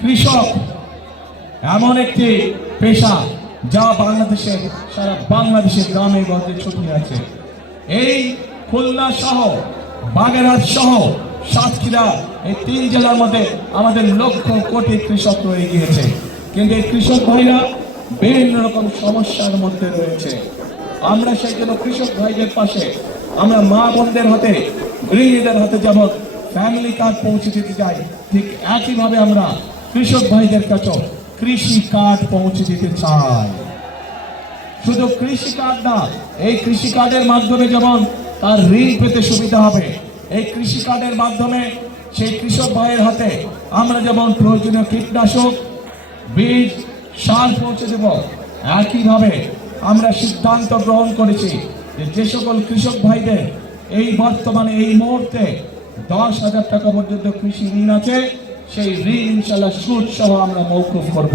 কৃষক এমন একটি পেশা যা বাংলাদেশের সারা বাংলাদেশের গ্রামে গঞ্জে ছড়িয়ে আছে। এই খুলনা সহ বাগেরহাট সহ সাতক্ষীরা এই 3 জেলার মধ্যে আমাদের লক্ষ কোটি কৃষক রয়ে গিয়েছে, কিন্তু এই কৃষক ভাইরা বিভিন্ন রকম সমস্যার মধ্যে রয়েছে। আমরা সেই জন্য কৃষক ভাইদের পাশে আমরা মা বোনদের হাতে, গৃহিণীদের হাতে যেমন ফ্যামিলি কার্ড পৌঁছে দিতে চাই, ঠিক একইভাবে আমরা কৃষক ভাইদের কাছে কৃষি কার্ড পৌঁছে দিতে চাই। শুধু কৃষি কার্ড না, এই কৃষি কার্ডের মাধ্যমে যেমন তার ঋণ পেতে সুবিধা হবে, এই কৃষি কার্ডের মাধ্যমে সেই কৃষক ভাইয়ের হাতে আমরা যেমন প্রয়োজনীয় কীটনাশক, বীজ, সার পৌঁছে দেব। একইভাবে আমরা সিদ্ধান্ত গ্রহণ করেছি যে সকল কৃষক ভাইদের এই বর্তমানে এই মুহূর্তে 10,000 টাকা পর্যন্ত কৃষি ঋণ আছে, সেই ঋণ ইনশাআল্লাহ সুদ সহ আমরা মওকুফ করব।